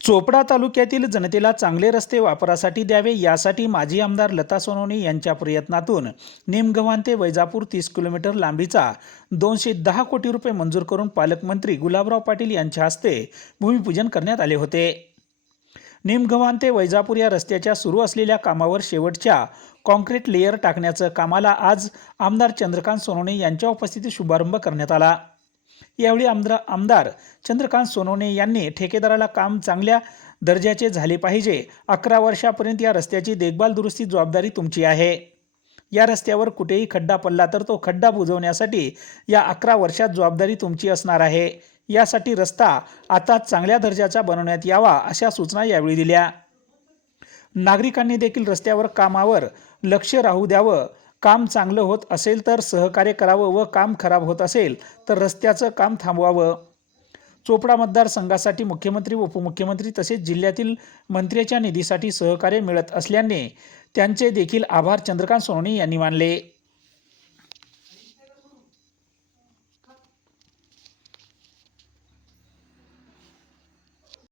चोपडा तालुक्यातील जनतेला चांगले रस्ते वापरासाठी द्यावे यासाठी माजी आमदार लता सोनवणे यांच्या प्रयत्नातून निमगव्हाण ते वैजापूर तीस किलोमीटर लांबीचा दोनशे दहा कोटी रुपये मंजूर करून पालकमंत्री गुलाबराव पाटील यांच्या हस्ते भूमिपूजन करण्यात आले होते. निमगव्हाण ते वैजापूर या रस्त्याच्या सुरू असलेल्या कामावर शेवटच्या कॉन्क्रीट लेयर टाकण्याचं कामाला आज आमदार चंद्रकांत सोनवणे यांच्या उपस्थितीत शुभारंभ करण्यात आला. यावेळी आमदार आमदार चंद्रकांत सोनवणे यांनी ठेकेदाराला काम चांगल्या दर्जाचे झाले पाहिजे. अकरा वर्षापर्यंत या रस्त्याची देखभाल दुरुस्ती जबाबदारी तुमची आहे. या रस्त्यावर कुठेही खड्डा पडला तर तो खड्डा बुजवण्यासाठी या अकरा वर्षात जबाबदारी तुमची असणार आहे. यासाठी रस्ता आता चांगल्या दर्जाचा बनवण्यात यावा अशा सूचना यावेळी दिल्या. नागरिकांनी देखील रस्त्यावर कामावर लक्ष राहू द्यावं. काम चांगलं होत असेल तर सहकार्य करावं व काम खराब होत असेल तर रस्त्याचं काम थांबवावं. चोपडा मतदारसंघासाठी मुख्यमंत्री व उपमुख्यमंत्री तसेच जिल्ह्यातील मंत्र्याच्या निधीसाठी सहकार्य मिळत असल्याने त्यांचे देखील आभार चंद्रकांत सोनवणे यांनी मानले.